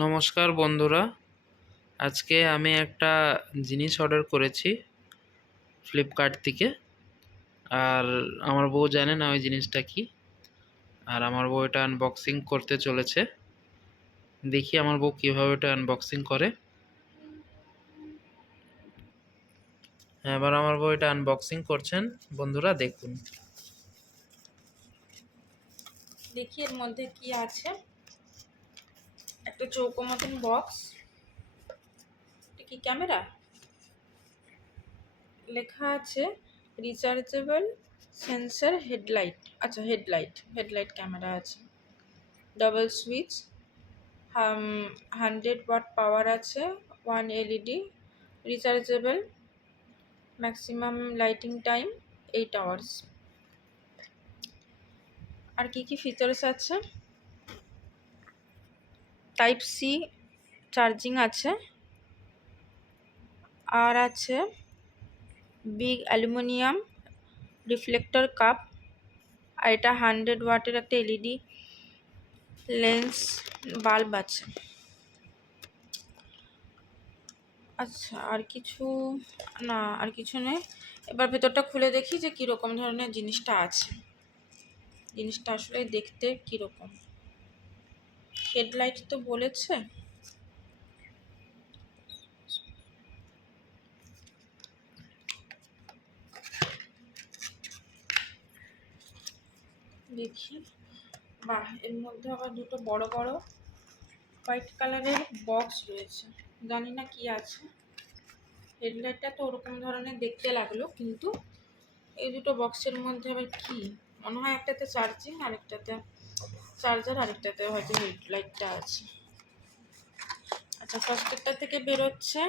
নমস্কার বন্ধুরা, আজকে আমি একটা জিনিস অর্ডার করেছি ফ্লিপকার্ট থেকে। আর আমার বউ জানে না ওই জিনিসটা কি। আর আমার বউ এটা আনবক্সিং করতে চলেছে। দেখি আমার বউ কীভাবে এটা আনবক্সিং করে। এবার আমার বউ এটা আনবক্সিং করছেন, বন্ধুরা দেখুন। দেখি এর মধ্যে কি আছে। একটা চৌকো মতন বক্স। এটা কি ক্যামেরা? লেখা আছে রিচার্জেবল সেন্সর হেডলাইট। আচ্ছা, হেডলাইট ক্যামেরা আছে। ডাবল সুইচ, 100 ওয়াট পাওয়ার আছে, 1 LED, rechargeable, maximum lighting time 8 hours. আর কি কি ফিচার্স আছে? টাইপ সি চার্জিং আছে, আর আছে বিগ অ্যালুমিনিয়াম রিফ্লেক্টর কাপ, আর এটা 100 ওয়াটের একটা এলইডি লেন্স বাল্ব আছে। আচ্ছা, আর কিছু না, আর কিছু নেই। এবার ভেতরটা খুলে দেখি যে কীরকম ধরনের জিনিসটা আছে। জিনিসটা আসলে দেখতে কীরকম। হেডলাইট তো বলেছে। দেখি, বাহ, এর মধ্যে আবার দুটো বড় বড় হোয়াইট কালারের বক্স রয়েছে। জানি না কি আছে। হেডলাইটটা তো ওরকম ধরনের দেখতে লাগলো, কিন্তু এই দুটো বক্সের মধ্যে আবার কি? মনে হয় একটাতে চার্জিং, আরেকটাতে চার্জার, আরেকটাতে হয়তো হেডলাইটটা আছে। আচ্ছা, ফার্স্টেরটা থেকে বেরোচ্ছে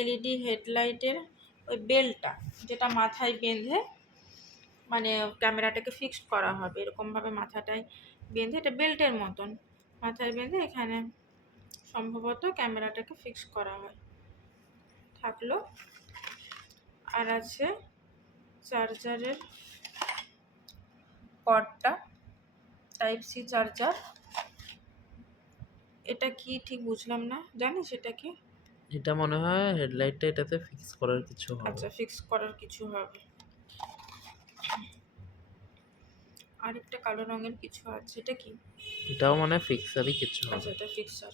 এলইডি হেডলাইটের ওই বেলটা, যেটা মাথায় বেঁধে মানে ক্যামেরাটাকে ফিক্সড করা হবে। এরকমভাবে মাথাটায় বেঁধে, এটা বেল্টের মতন মাথায় বেঁধে এখানে সম্ভবত ক্যামেরাটাকে ফিক্স করা হয়। থাকলো। আর আছে চার্জারের কর্ডটা, টাইপ সি চার্জার। এটা কি ঠিক বুঝলাম না, জানিস এটা কি? এটা মনে হয় হেডলাইটটা এটাতে ফিক্স করার কিছু হবে। আচ্ছা, ফিক্স করার কিছু হবে। আরেকটা কালো রঙের কিছু আছে, এটা কি? এটাও মানে ফিক্সারই কিছু আচ্ছা, হবে। এটা ফিক্সার।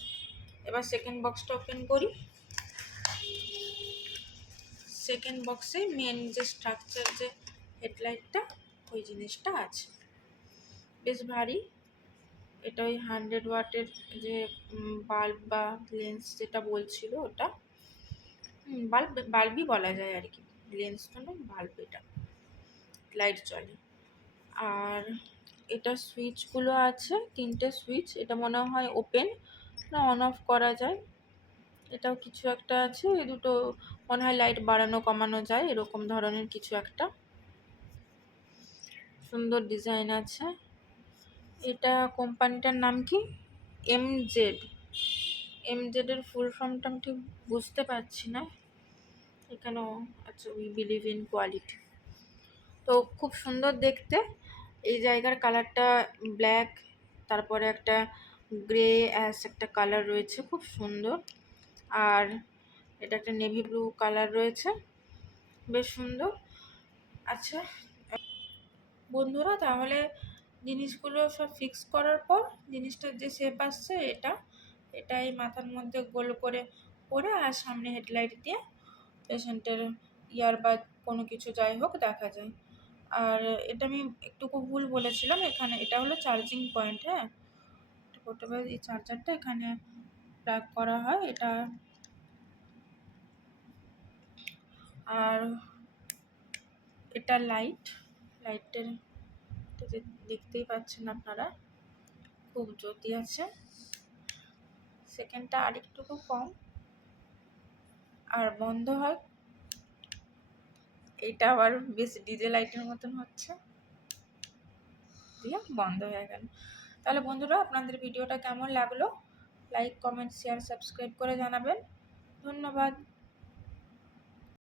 এবার সেকেন্ড বক্সটা ওপেন করি। সেকেন্ড বক্সে মেন যে স্ট্রাকচার, যে হেডলাইটটা, ওই জিনিসটা আছে। বেশ ভারী। এটা ওই 100 ওয়াটের যে বাল্ব বা লেন্স যেটা বলছিল ওটা। বাল্বই বলা যায় আর কি, লেন্স তো না, বাল্ব। এটা লাইট জ্বলে। আর এটা সুইচগুলো আছে, 3টে সুইচ। এটা মনে হয় ওপেন না অন অফ করা যায়। এটাও কিছু একটা আছে। এই দুটো মনে হয় লাইট বাড়ানো কমানো যায়, এরকম ধরনের কিছু একটা। সুন্দর ডিজাইন আছে। এটা কোম্পানিটার নাম কি? এমজেডের ফুল ফর্মটা আমি ঠিক বুঝতে পারছি না এখানেও। আচ্ছা, উই বিলিভ ইন কোয়ালিটি। তো খুব সুন্দর দেখতে। এই জায়গার কালারটা ব্ল্যাক, তারপরে একটা গ্রে অ্যাশ একটা কালার রয়েছে, খুব সুন্দর। আর এটা একটা নেভি ব্লু কালার রয়েছে, বেশ সুন্দর। আচ্ছা বন্ধুরা, তাহলে জিনিসগুলো সব ফিক্স করার পর জিনিসটার যে শেপ আসছে, এটাই মাথার মধ্যে গোল করে পরে, আর সামনে হেডলাইট দিয়ে পেশেন্টের ইয়ার বা কোনো কিছু যাই হোক দেখা যায়। আর এটা আমি একটুকু ভুল বলেছিলাম, এখানে এটা হলো চার্জিং পয়েন্ট। হ্যাঁ, পোর্টেবল এই চার্জারটা এখানে প্লাগ করা হয় এটা। আর এটা লাইটের দেখতেই পাচ্ছেন আপনারা, খুব জ্যোতি আছে। সেকেন্ডটা আরেকটুকু কম। আর বন্ধ হয়, এটা আবার বেশ ডিজে লাইটের মতন হচ্ছে, দিয়ে বন্ধ হয়ে গেল। তাহলে বন্ধুরা, আপনাদের ভিডিওটা কেমন লাগলো লাইক, কমেন্ট, শেয়ার, সাবস্ক্রাইব করে জানাবেন। ধন্যবাদ।